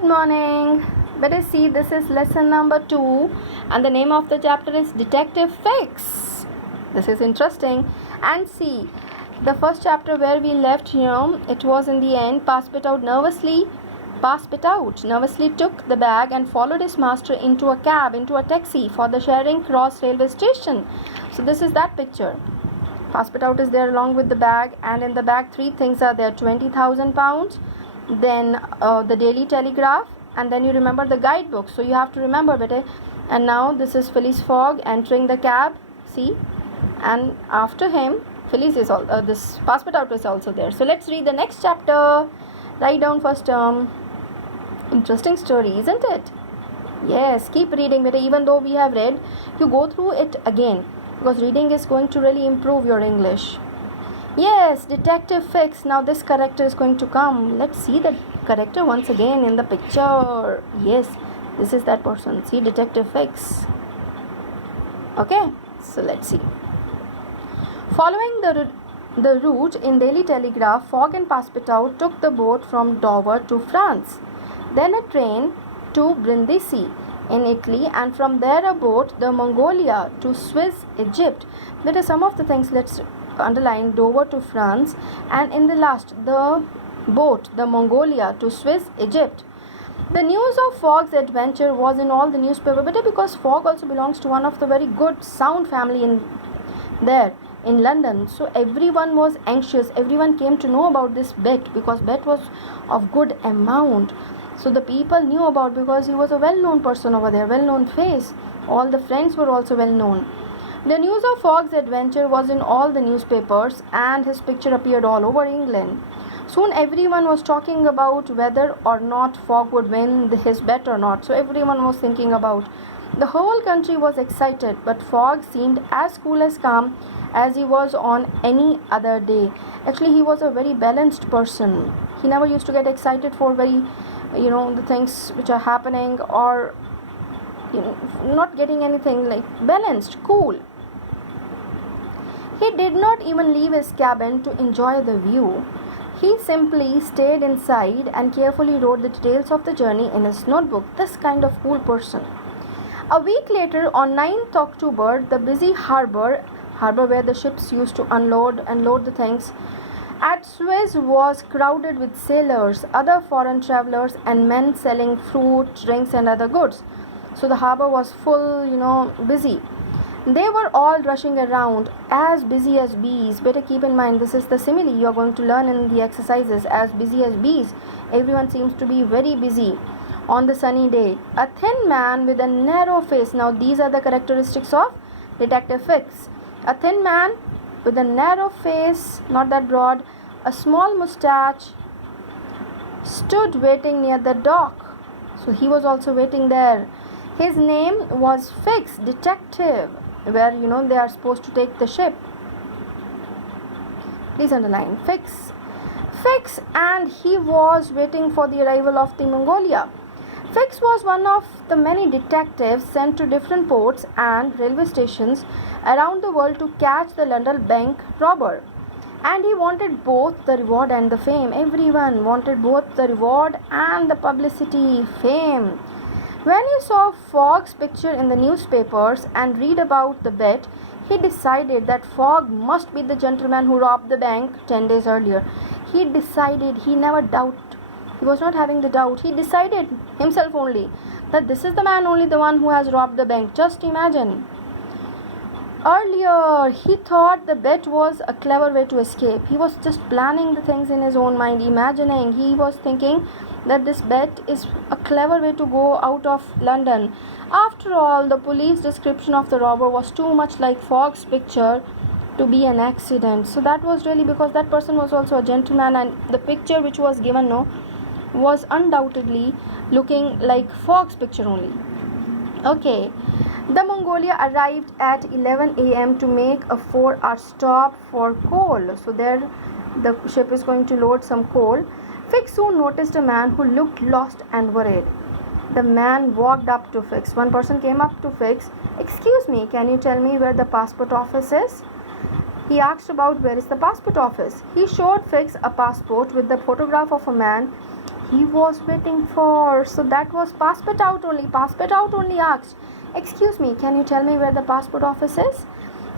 Good morning. Better see, this is lesson number 2 and the name of the chapter is Detective Fix. This is interesting. And see, the first chapter where we left, it was in the end. Paspitaut nervously took the bag and followed his master into a cab, into a taxi for the Charing Cross railway station. So this is that picture. Paspitaut is there along with the bag, and in the bag 3 things are there: £20,000, then the Daily Telegraph, and then you remember the guidebook. So you have to remember better. And now this is Phileas Fogg entering the cab. See, and after him Phileas is all this Paspitaut is also there. So let's read the next chapter. Write down first term. Interesting story, isn't it? Yes, keep reading better. Even though we have read, you go through it again, because reading is going to really improve your English. Yes, Detective Fix. Now this character is going to come. Let's see the character once again in the picture. Yes, this is that person. See, Detective Fix. Okay, so let's see. Following the route in Daily Telegraph, Fogg and Paspitaut took the boat from Dover to France, then a train to Brindisi in Italy, and from there a boat, the Mongolia, to Suez, Egypt. There are some of the things. Let's underline: Dover to France, and in the last, the boat, the Mongolia, to Suez, Egypt. The news of Fogg's adventure was in all the newspaper, but because Fogg also belongs to one of the very good sound family in London, so everyone was anxious. Everyone came to know about this bet, because bet was of good amount. So the people knew about, because he was a well-known person over there, well-known face. All the friends were also well-known. The news of Fogg's adventure was in all the newspapers, and his picture appeared all over England. Soon everyone was talking about whether or not Fogg would win his bet or not. So everyone was thinking about. The whole country was excited, but Fogg seemed as cool as calm as he was on any other day. Actually, he was a very balanced person. He never used to get excited for very, the things which are happening, or not getting anything, like balanced, cool. He did not even leave his cabin to enjoy the view. He simply stayed inside and carefully wrote the details of the journey in his notebook. This kind of cool person. A week later, on 9th October, the busy harbor where the ships used to unload and load the things at Suez was crowded with sailors, other foreign travelers, and men selling fruit, drinks, and other goods. So the harbor was full, busy. They were all rushing around, as busy as bees. Better keep in mind, this is the simile you are going to learn in the exercises. As busy as bees. Everyone seems to be very busy on the sunny day. A thin man with a narrow face. Now these are the characteristics of Detective Fix. A thin man with a narrow face, not that broad, a small moustache, stood waiting near the dock. So he was also waiting there. His name was Fix, detective, where they are supposed to take the ship. Please underline Fix, and he was waiting for the arrival of the Mongolia. Fix was one of the many detectives sent to different ports and railway stations around the world to catch the London bank robber. And he wanted both the reward and the fame. Everyone wanted both the reward and the publicity, fame. When he saw Fogg's picture in the newspapers and read about the bet, he decided that Fogg must be the gentleman who robbed the bank 10 days earlier. He decided, he never doubted. He was not having the doubt. He decided himself only that this is the man, only the one who has robbed the bank. Just imagine. Earlier, he thought the bet was a clever way to escape. He was just planning the things in his own mind, imagining. He was thinking that this bet is a clever way to go out of London. After all, the police description of the robber was too much like Fogg's picture to be an accident. So that was really because that person was also a gentleman, and the picture which was given was undoubtedly looking like Fogg's picture only. Okay, the Mongolia arrived at 11 a.m. to make a 4-hour stop for coal. So there the ship is going to load some coal. Fix soon noticed a man who looked lost and worried. The man walked up to Fix. One person came up to Fix. "Excuse me, can you tell me where the passport office is?" He asked about where is the passport office. He showed Fix a passport with the photograph of a man he was waiting for. So that was Passport Out only. Passport Out only asked, "Excuse me, can you tell me where the passport office is?"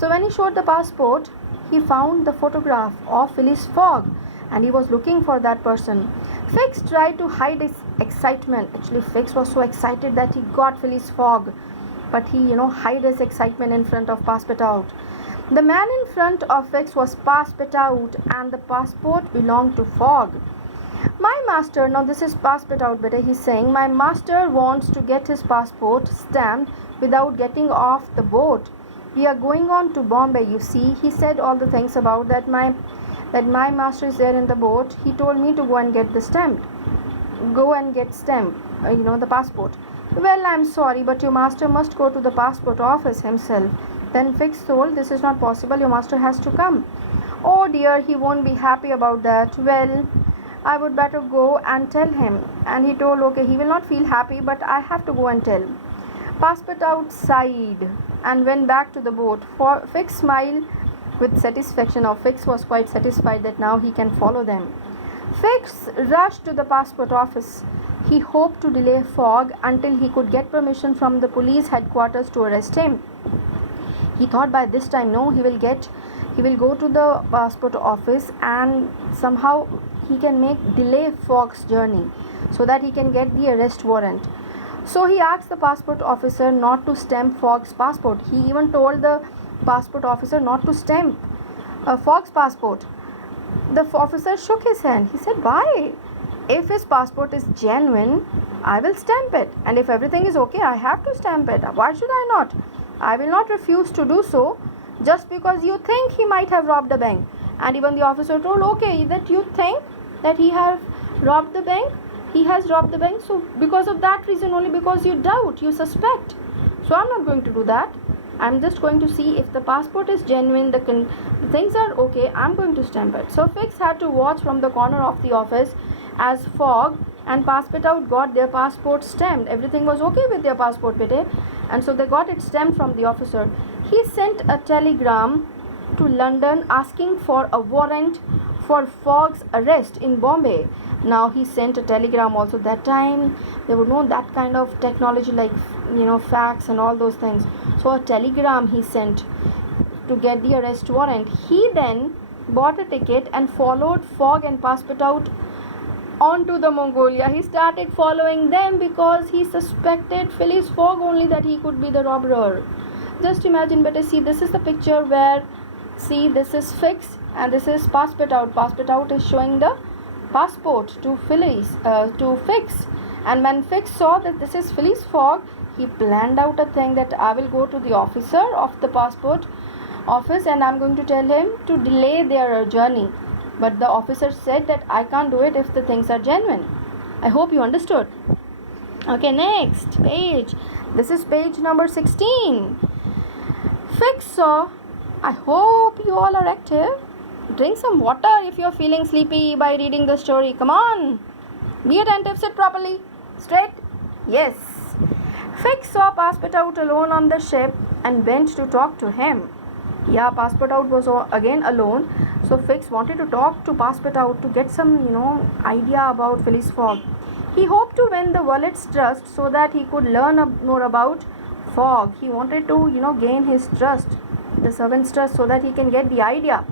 So when he showed the passport, he found the photograph of Phileas Fogg, and he was looking for that person. Fix tried to hide his excitement. Actually, Fix was so excited that he got Phileas Fogg, but he, hid his excitement in front of Passport Out. The man in front of Fix was Passport Out, and the passport belonged to Fogg. My master, now this is Passport Out, beta, he's saying, my master wants to get his passport stamped without getting off the boat. We are going on to Bombay, you see. He said all the things about that my master is there in the boat. He told me to go and get the stamp. Go and get stamp, the passport. Well, I'm sorry, but your master must go to the passport office himself. Then Fix told, this is not possible, your master has to come. Oh dear, he won't be happy about that. Well, I would better go and tell him. And he told, okay, he will not feel happy, but I have to go and tell. Passport Out sighed and went back to the boat. For Fix smiled with satisfaction. Now Fix was quite satisfied that now he can follow them. Fix rushed to the passport office. He hoped to delay Fogg until he could get permission from the police headquarters to arrest him. He thought by this time, he will go to the passport office and somehow he can delay Fogg's journey so that he can get the arrest warrant. So he asked the passport officer not to stamp Fogg's passport. He even told the passport officer not to stamp Fogg's passport. The officer shook his hand. He said, why? If his passport is genuine, I will stamp it. And if everything is okay, I have to stamp it. Why should I not? I will not refuse to do so just because you think he might have robbed a bank. And even the officer told, okay, that you think that he has robbed the bank. He has robbed the bank. So because of that reason, only because you doubt, you suspect. So I'm not going to do that. I'm just going to see if the passport is genuine, the things are okay, I'm going to stamp it. So Fix had to watch from the corner of the office as Fogg and Passport Out got their passport stamped. Everything was okay with their passport, bete. And so they got it stamped from the officer. He sent a telegram to London asking for a warrant for Fogg's arrest in Bombay. Now he sent a telegram also. That time there were no that kind of technology like fax and all those things. So a telegram he sent to get the arrest warrant. He then bought a ticket and followed Fogg and Passport Out onto the Mongolia. He started following them because he suspected Phileas Fogg only that he could be the robber. Just imagine, better see, this is the picture where, see, this is Fix and this is Passport Out. Passport Out is showing the passport to Fix, and when Fix saw that this is Phileas Fogg, he planned out a thing that I will go to the officer of the passport office and I'm going to tell him to delay their journey. But the officer said that I can't do it if the things are genuine. I hope you understood. Okay, next page. This is page number 16. Fix saw, I hope you all are active. Drink some water if you're feeling sleepy by reading the story. Come on. Be attentive. Sit properly. Straight. Yes. Fix saw Passport Out alone on the ship and went to talk to him. Yeah, Passport Out was again alone. So Fix wanted to talk to Passport Out to get some, idea about Phileas Fogg. He hoped to win the valet's trust so that he could learn more about Fogg. He wanted to, gain his trust, the servant's trust, so that he can get the idea.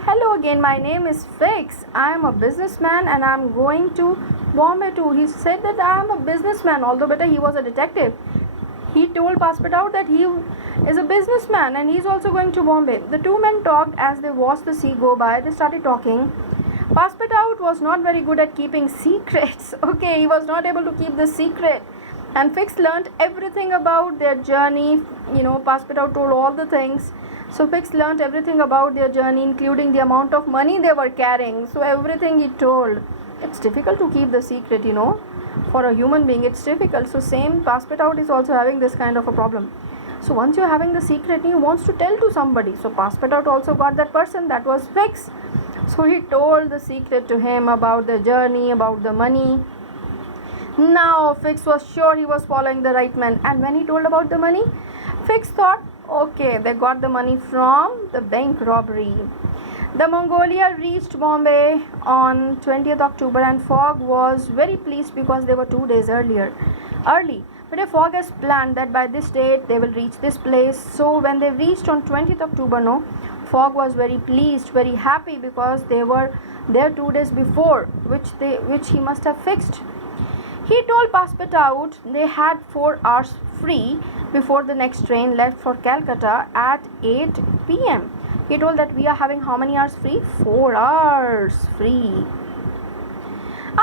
Hello again, my name is Fix. I am a businessman and I am going to Bombay too. He said that I am a businessman, although better he was a detective. He told Passport Out that he is a businessman and he is also going to Bombay. The two men talked as they watched the sea go by. They started talking. Passport Out was not very good at keeping secrets. Okay, he was not able to keep the secret. And Fix learned everything about their journey. Passport Out told all the things. So Fix learned everything about their journey, including the amount of money they were carrying. So everything he told. It's difficult to keep the secret, For a human being, it's difficult. So same, Passport Out is also having this kind of a problem. So once you're having the secret, he wants to tell to somebody. So Passport Out also got that person, that was Fix. So he told the secret to him about the journey, about the money. Now Fix was sure he was following the right man. And when he told about the money, Fix thought, okay, they got the money from the bank robbery. The Mongolia reached Bombay on 20th October and Fogg was very pleased because they were 2 days early. But a Fogg has planned that by this date they will reach this place. So when they reached on 20th October, no, Fogg was very pleased, very happy because they were there 2 days before, which he must have fixed. He told Passepartout they had 4 hours free before the next train left for Calcutta at 8 p.m. He told that we are having how many hours free? 4 hours free.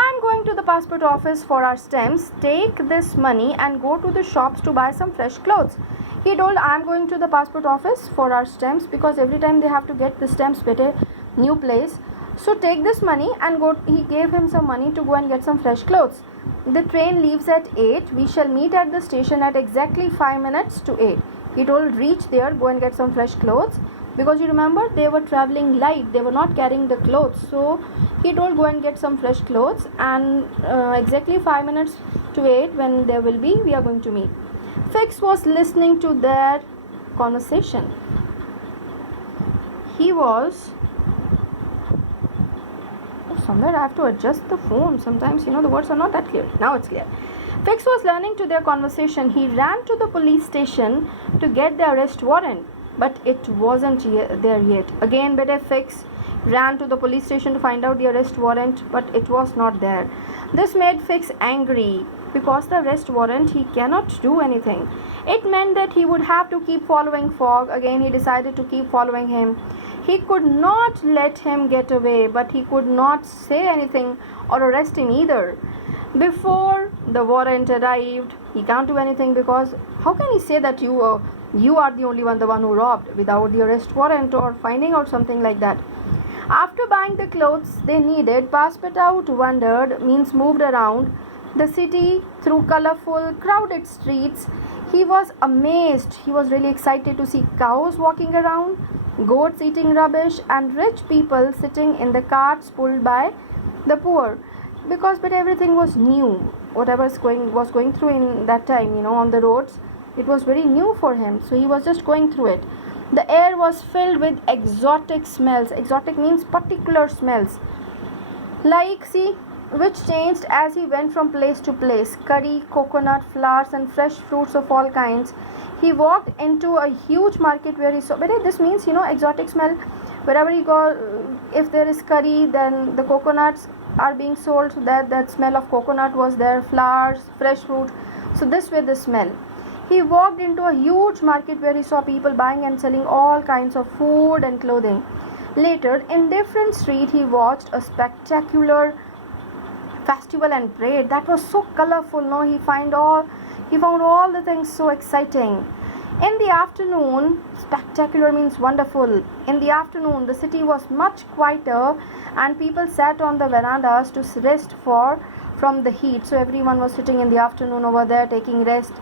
I am going to the passport office for our stamps. Take this money and go to the shops to buy some fresh clothes. He told, I am going to the passport office for our stamps because every time they have to get the stamps at a new place. So take this money and go. He gave him some money to go and get some fresh clothes. The train leaves at 8. We shall meet at the station at exactly 5 minutes to 8. He told, reach there, go and get some fresh clothes. Because you remember they were traveling light, they were not carrying the clothes. So he told, go and get some fresh clothes, and exactly 5 minutes to 8 when there will be, we are going to meet. Fix was listening to their conversation. He was somewhere I have to adjust the phone. Sometimes the words are not that clear. Now it's clear. Fix was learning to their conversation. He ran to the police station to get the arrest warrant, but it wasn't there yet. Again, better Fix ran to the police station to find out the arrest warrant, but it was not there. This made Fix angry because the arrest warrant, he cannot do anything. It meant that he would have to keep following Fogg. Again, he decided to keep following him. He could not let him get away, but he could not say anything or arrest him either. Before the warrant arrived, he can't do anything because how can he say that you are the only one who robbed without the arrest warrant or finding out something like that. After buying the clothes they needed, Passepartout wandered, means moved around the city through colorful, crowded streets. He was amazed. He was really excited to see cows walking around, goats eating rubbish, and rich people sitting in the carts pulled by the poor. But everything was new. Whatever was going through in that time, on the roads, it was very new for him. So he was just going through it. The air was filled with exotic smells. Exotic means particular smells. Which changed as he went from place to place. Curry, coconut, flowers, and fresh fruits of all kinds. He walked into a huge market where he saw. But this means, exotic smell. Wherever he goes, if there is curry, then the coconuts are being sold. So that smell of coconut was there. Flowers, fresh fruit. So this way the smell. He walked into a huge market where he saw people buying and selling all kinds of food and clothing. Later, in different street, he watched a spectacular festival and parade that was so colorful. He found all the things so exciting. In the afternoon, spectacular means wonderful. In the afternoon, the city was much quieter and people sat on the verandas to rest from the heat. So everyone was sitting in the afternoon over there taking rest.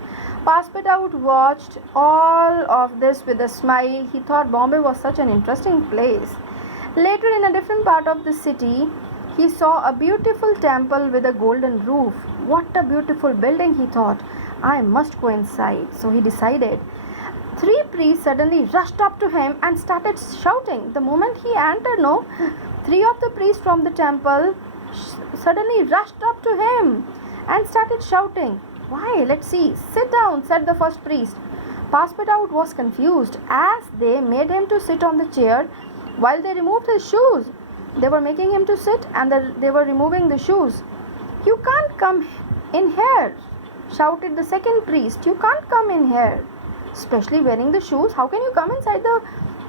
Passepartout watched all of this with a smile. He thought Bombay was such an interesting place. Later, in a different part of the city, he saw a beautiful temple with a golden roof. What a beautiful building, he thought. I must go inside. So he decided. 3 priests suddenly rushed up to him and started shouting. The moment he entered, 3 of the priests from the temple suddenly rushed up to him and started shouting. Why? Let's see. Sit down, said the first priest. Passepartout was confused as they made him to sit on the chair while they removed his shoes. They were making him to sit and they were removing the shoes. You can't come in here, shouted the second priest. You can't come in here, especially wearing the shoes. How can you come inside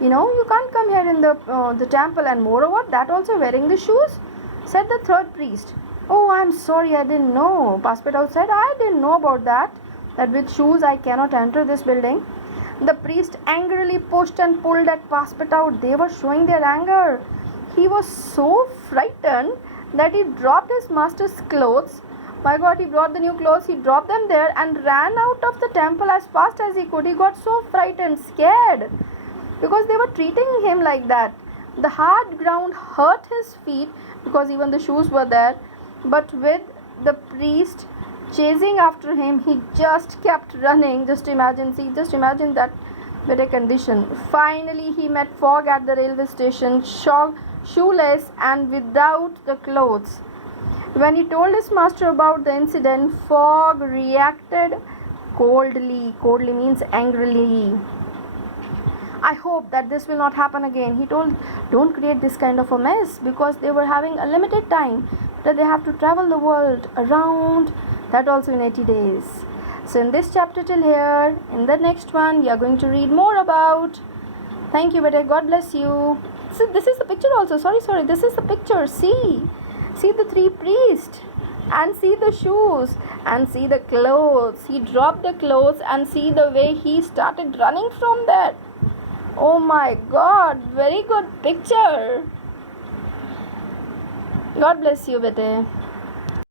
you can't come here in the temple, and moreover that also wearing the shoes, said the third priest. Oh, I'm sorry, I didn't know. Passepartout said, I didn't know about that with shoes I cannot enter this building. The priest angrily pushed and pulled at Passepartout. They were showing their anger. He was so frightened that he dropped his master's clothes. My God, he brought the new clothes, he dropped them there and ran out of the temple as fast as he could. He got so frightened, scared, because they were treating him like that. The hard ground hurt his feet because even the shoes were there. But with the priest chasing after him, he just kept running. Just imagine that But a condition. Finally, he met Fog at the railway station, shoeless and without the clothes. When he told his master about the incident, Fog reacted coldly. Coldly means angrily. I hope that this will not happen again. He told, don't create this kind of a mess, because they were having a limited time that they have to travel the world around, that also in 80 days. So in this chapter till here, in the next one we are going to read more about. Thank you, beta. God bless you. So this is the picture also. Sorry. This is the picture. See the three priests, and see the shoes, and see the clothes. He dropped the clothes, and see the way he started running from that. Oh my God, very good picture. God bless you, beta.